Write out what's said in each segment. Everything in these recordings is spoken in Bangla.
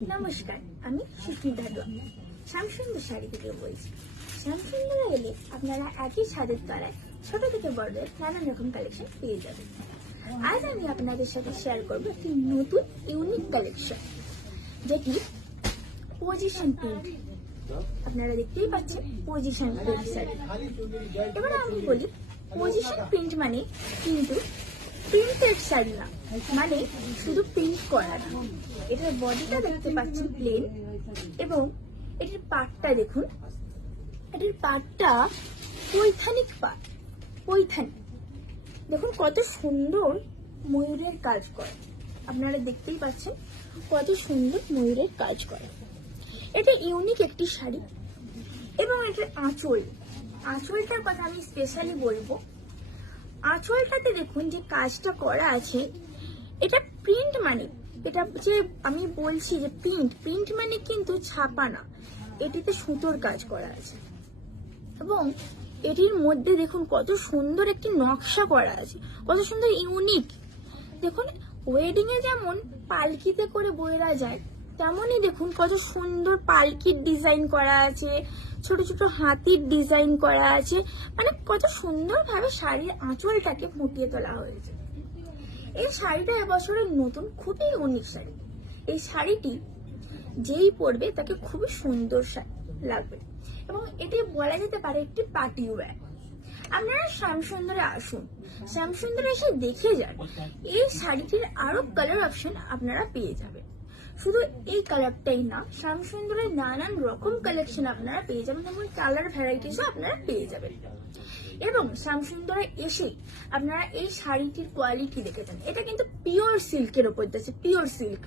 নমস্কার, আমি সুস্মিতা দোয়া শ্যামসুন্দর শাড়ি থেকে বলছি। শ্যামসুন্দরে এলে আপনারা একই ছাদের তলায় ছোট থেকে বড়দের নানান রকম কালেকশন পেয়ে যাবেন। আজ আমি আপনাদের সাথে শেয়ার করবো একটি নতুন ইউনিক কালেকশন, যেটি পজিশন প্রিন্ট। আপনারা দেখতেই পাচ্ছেন পজিশন প্রিন্ট শাড়ি। এবার আমি বলি, পজিশন প্রিন্ট মানে কিন্তু প্রিন্টেড শাড়ি না, মানে শুধু প্রিন্ট করা না। এটার বডিটা দেখতে পাচ্ছেন প্লেন, এবং এটার পাটটা দেখুন, এটার পাটটা পৈথানিক পাট। পৈথানি দেখুন কত সুন্দর ময়ূরের কাজ করে। আপনারা দেখতেই পাচ্ছেন কত সুন্দর ময়ূরের কাজ করে। এটা ইউনিক একটি শাড়ি। এবং এটার আঁচলটার কথা আমি স্পেশালি বলবো। আঁচলটাতে দেখুন যে কাজটা করা আছে, এটা প্রিন্ট মানে, এটা যে আমি বলছি যে প্রিন্ট মানে কিন্তু ছাপা না, এটিতে সুতোর কাজ করা আছে। এবং এটির মধ্যে দেখুন কত সুন্দর একটি নকশা করা আছে, কত সুন্দর ইউনিক। দেখুন ওয়েডিং এ যেমন পালকিতে করে বইরা যায়, তেমনই দেখুন কত সুন্দর পালকির ডিজাইন করা আছে, ছোট ছোট হাতির ডিজাইন করা আছে, মানে কত সুন্দরভাবে শাড়ির আঁচলটাকে ফুটিয়ে তোলা হয়েছে। এই শাড়িটা এবছরের নতুন, খুবই ইউনিক শাড়ি। এই শাড়িটি যেই পরবে তাকে খুবই সুন্দর লাগবে, এবং এটি বলা যেতে পারে একটি পার্টি ওয়্যার। আপনারা শ্যামসুন্দরে আসুন, শ্যামসুন্দরে এসে দেখে যান। এই শাড়িটির আরো কালার অপশন আপনারা পেয়ে যাবেন। শুধু এই কালারটাই না, শ্যামসুন্দরের নানান রকম কালেকশন আপনারা পেয়ে যাবেন, যেমন কালার ভ্যারাইটিসও আপনারা পেয়ে যাবেন। এবং শ্যামসুন্দরে এসে আপনারা এই শাড়িটির কোয়ালিটি দেখেছেন, এটা কিন্তু পিওর সিল্কের উপর আছে, পিওর সিল্ক।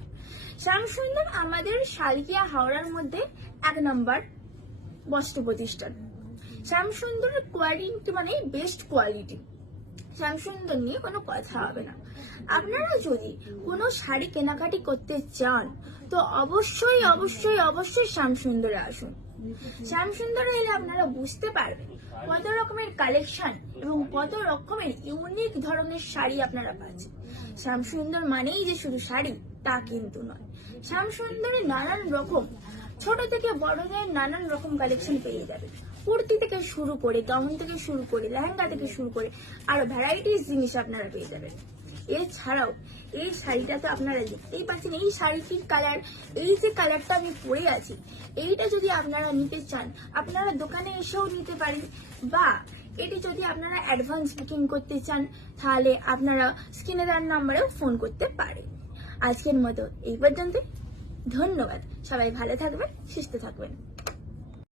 শ্যামসুন্দর আমাদের শালকিয়া হাওড়ার মধ্যে 1 নম্বর বস্ত্র প্রতিষ্ঠান। শ্যামসুন্দরের কোয়ালিটি মানে বেস্ট কোয়ালিটি। শ্যামসুন্দর নিয়ে কোনো কথা হবে না। আপনারা যদি কোনো শাড়ি কেনাকাটি করতে চান তো অবশ্যই অবশ্যই অবশ্যই শ্যামসুন্দরে আসুন। শ্যামসুন্দরে এলে আপনারা বুঝতে পারবেন কত রকমের কালেকশন এবং কত রকমের ইউনিক ধরনের শাড়ি আপনারা পাচ্ছেন। শ্যামসুন্দর মানেই যে শুধু শাড়ি তা কিন্তু নয়, শ্যামসুন্দরে নানান রকম ছোট থেকে বড়দের নানান রকম কালেকশন পেয়ে যাবেন। কুর্তি থেকে শুরু করে, গাউন থেকে শুরু করে, লেহেঙ্গা থেকে শুরু করে আরো ভ্যারাইটিস জিনিস আপনারা পেয়ে যাবেন। এছাড়াও এই শাড়িটা তো আপনারা দেখতেই পাচ্ছেন, এই শাড়িটির কালার, এই যে কালারটা আমি পরে আছি, এইটা যদি আপনারা নিতে চান আপনারা দোকানে এসেও নিতে পারেন, বা এটি যদি আপনারা অ্যাডভান্স বুকিং করতে চান তাহলে আপনারা স্ক্রিনে দেওয়ার নাম্বারেও ফোন করতে পারেন। আজকের মতো এই পর্যন্ত, ধন্যবাদ। সবাই ভালো থাকবেন, সুস্থ থাকবেন।